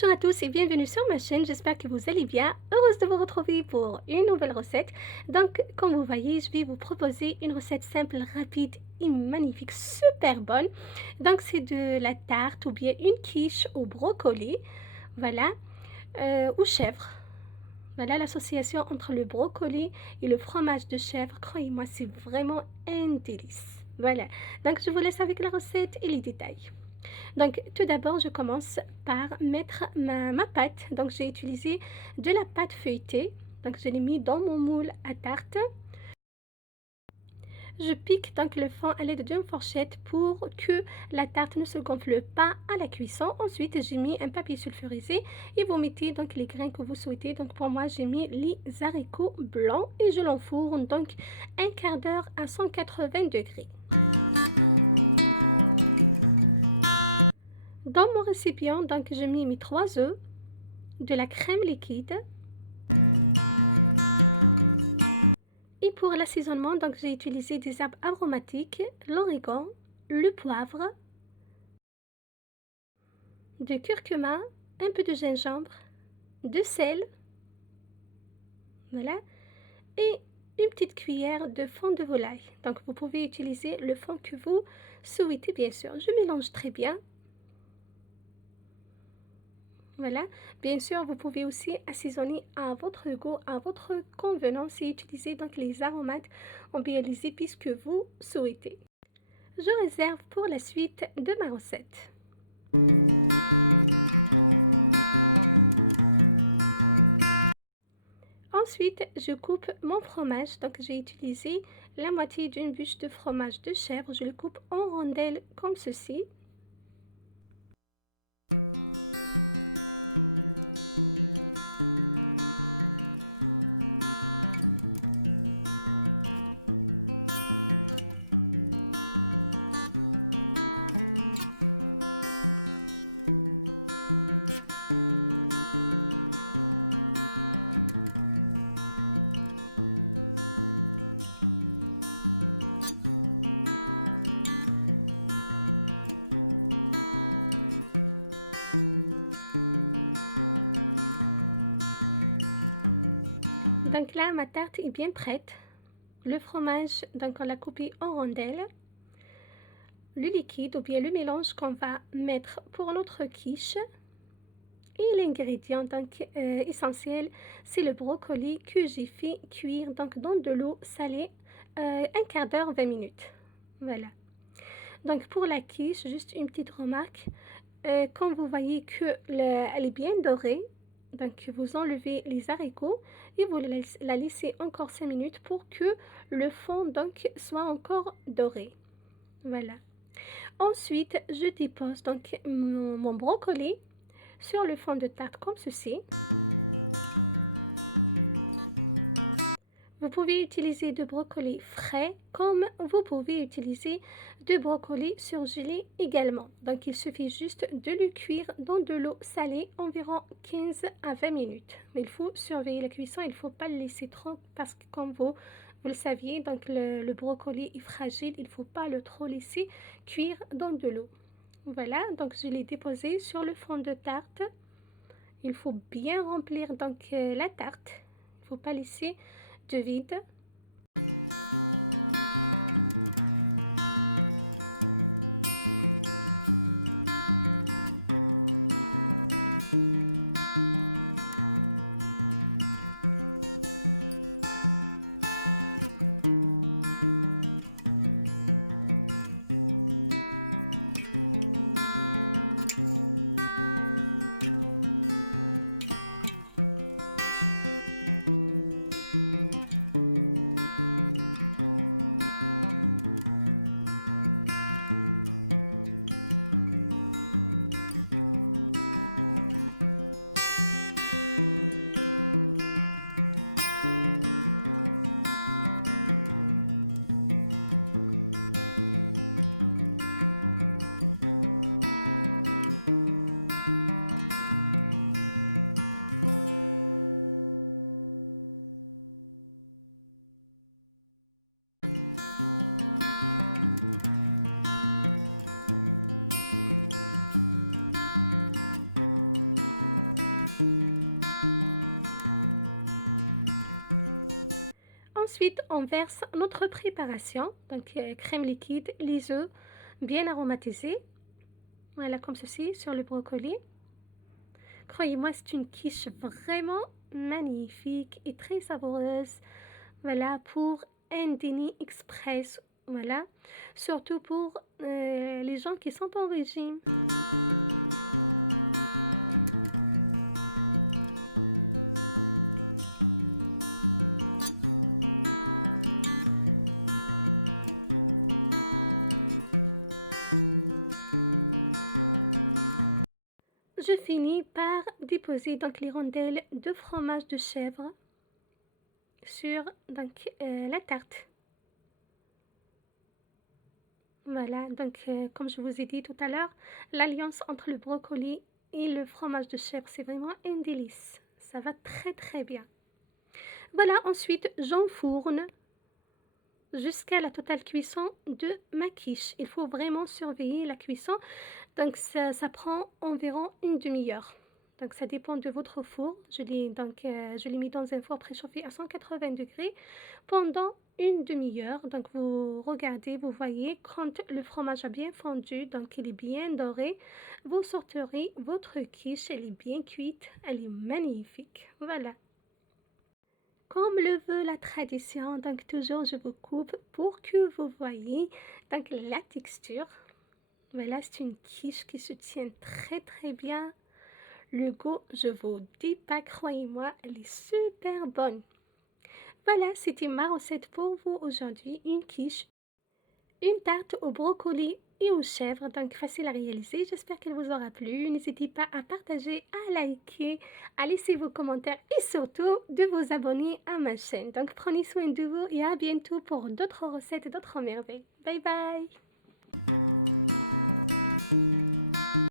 Bonjour à tous et bienvenue sur ma chaîne, j'espère que vous allez bien. Heureuse de vous retrouver pour une nouvelle recette. Donc, comme vous voyez, je vais vous proposer une recette simple, rapide et magnifique, super bonne. Donc, c'est de la tarte ou bien une quiche au brocoli, voilà, ou chèvre. Voilà l'association entre le brocoli et le fromage de chèvre. Croyez-moi, c'est vraiment un délice. Voilà, donc je vous laisse avec la recette et les détails. Donc, tout d'abord, je commence par mettre ma pâte. Donc, j'ai utilisé de la pâte feuilletée. Donc, je l'ai mis dans mon moule à tarte. Je pique donc le fond à l'aide d'une fourchette pour que la tarte ne se gonfle pas à la cuisson. Ensuite, j'ai mis un papier sulfurisé et vous mettez donc les grains que vous souhaitez. Donc, pour moi, j'ai mis les haricots blancs et je l'enfourne donc un quart d'heure à 180 degrés. Dans mon récipient, donc, je mets mes 3 œufs, de la crème liquide. Et pour l'assaisonnement, donc j'ai utilisé des herbes aromatiques, l'origan, le poivre, de curcuma, un peu de gingembre, de sel, voilà, et une petite cuillère de fond de volaille. Donc vous pouvez utiliser le fond que vous souhaitez bien sûr. Je mélange très bien. Voilà, bien sûr, vous pouvez aussi assaisonner à votre goût, à votre convenance et utiliser donc les aromates ou bien les épices que vous souhaitez. Je réserve pour la suite de ma recette. Ensuite, je coupe mon fromage. Donc, j'ai utilisé la moitié d'une bûche de fromage de chèvre. Je le coupe en rondelles comme ceci. Donc là, ma tarte est bien prête. Le fromage, donc on l'a coupé en rondelles. Le liquide ou bien le mélange qu'on va mettre pour notre quiche. Et l'ingrédient donc essentiel, c'est le brocoli que j'ai fait cuire donc dans de l'eau salée un quart d'heure, 20 minutes. Voilà. Donc pour la quiche, juste une petite remarque. Quand vous voyez que elle est bien dorée, donc vous enlevez les haricots et vous la laissez encore 5 minutes pour que le fond donc soit encore doré. Voilà. Ensuite, je dépose donc mon brocoli sur le fond de tarte comme ceci. Vous pouvez utiliser de brocoli frais comme vous pouvez utiliser de brocoli surgelé également. Donc il suffit juste de le cuire dans de l'eau salée environ 15 à 20 minutes. Mais il faut surveiller la cuisson, il ne faut pas le laisser trop parce que comme vous le saviez, donc le brocoli est fragile, il ne faut pas le trop laisser cuire dans de l'eau. Voilà, donc je l'ai déposé sur le fond de tarte. Il faut bien remplir donc la tarte. Il ne faut pas laisser de vide. Ensuite, on verse notre préparation, donc crème liquide, les œufs bien aromatisés, voilà comme ceci sur le brocoli. Croyez-moi, c'est une quiche vraiment magnifique et très savoureuse, voilà, pour un dîner express, voilà, surtout pour les gens qui sont en régime. Je finis par déposer donc les rondelles de fromage de chèvre sur donc la tarte. Voilà, donc comme je vous ai dit tout à l'heure, l'alliance entre le brocoli et le fromage de chèvre, c'est vraiment un délice. Ça va très très bien. Voilà, ensuite j'enfourne jusqu'à la totale cuisson de ma quiche. Il faut vraiment surveiller la cuisson. Donc ça prend environ une demi-heure. Donc ça dépend de votre four. Je l'ai mis dans un four préchauffé à 180 degrés pendant une demi-heure. Donc vous regardez, vous voyez quand le fromage a bien fondu, donc il est bien doré, vous sortirez votre quiche. Elle est bien cuite, elle est magnifique. Voilà. Comme le veut la tradition, donc toujours je vous coupe pour que vous voyez donc la texture. Voilà, c'est une quiche qui se tient très très bien. Le goût, je vous dis pas, croyez-moi, elle est super bonne. Voilà, c'était ma recette pour vous aujourd'hui, une quiche, une tarte au brocoli et aux chèvres, donc facile à réaliser. J'espère qu'elle vous aura plu. N'hésitez pas à partager, à liker, à laisser vos commentaires et surtout de vous abonner à ma chaîne. Donc prenez soin de vous et à bientôt pour d'autres recettes et d'autres merveilles. Bye bye!